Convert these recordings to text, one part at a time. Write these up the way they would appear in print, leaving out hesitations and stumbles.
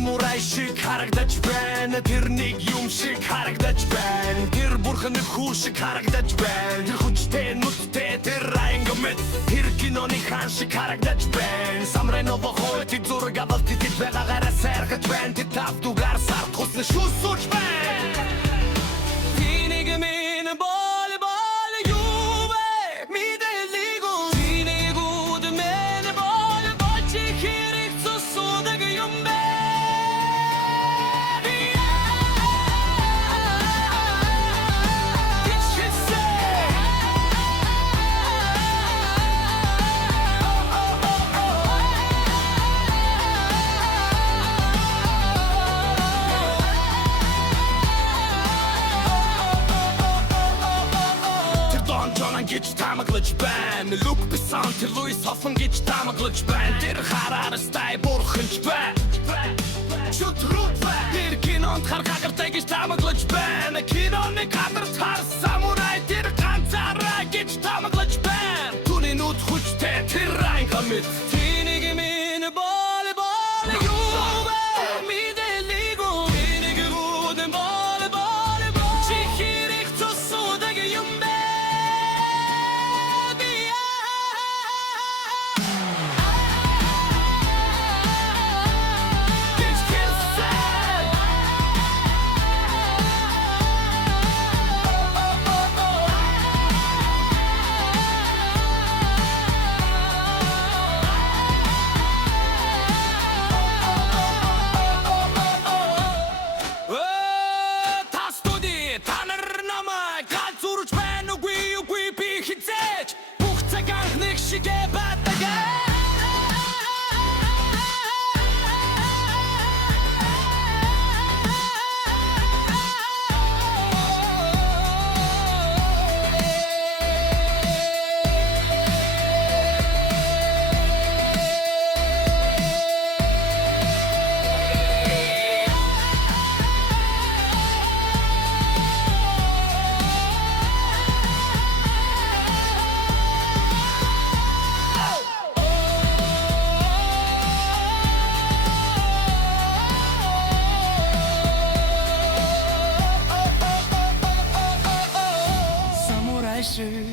Самурай шиг харагдаж байна. Тэрнийг юм шиг харагдаж байна. Тэр бурханы хүү шиг харагдаж байна. Тэр хүчтэй нүдтэй тэр ранга мэт. Тэр киноны хаан шиг харагдаж байна. Самрай новохой ти зураг авалт ти байгаагаараа сайрхаж байна. Ти тав дугаар сард хусна шүсүүч байна. Тэнийг минь бол юу вэ? Мэдээлээгүү тэнийг үд минь бол чи хэрэг цусуудаг юм бэ? Гэж тамаглаж байна. Люк Бессон тэр Луис Хоффман гэж тамаглаж байна. Тэр хараарстай бурханч байна. Шутрууп тэр кинонд харгагартай гэж тамаглаж байна. Киноны кадр тар самурай тэр ганцаараа гэж тамаглаж байна. Түүний нүд хүчтэй тэр ранга мэт. Тэнийг минь бол юу вэ? Мэдээлээгүү тэнийг үдэн бол чи хэрэг цусуудаг юм бэ?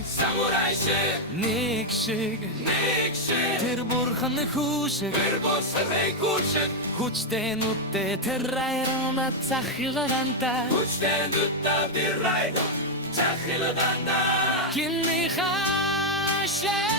Самурай шиг нэг шиг тэр бурханы хүү шиг тэр бурханы хүү шиг хүчтэй нүдтэй тэр райрана цахилгаанда хүчтэй нүдтэй тэр райрана цахилгаанда киний хаашаа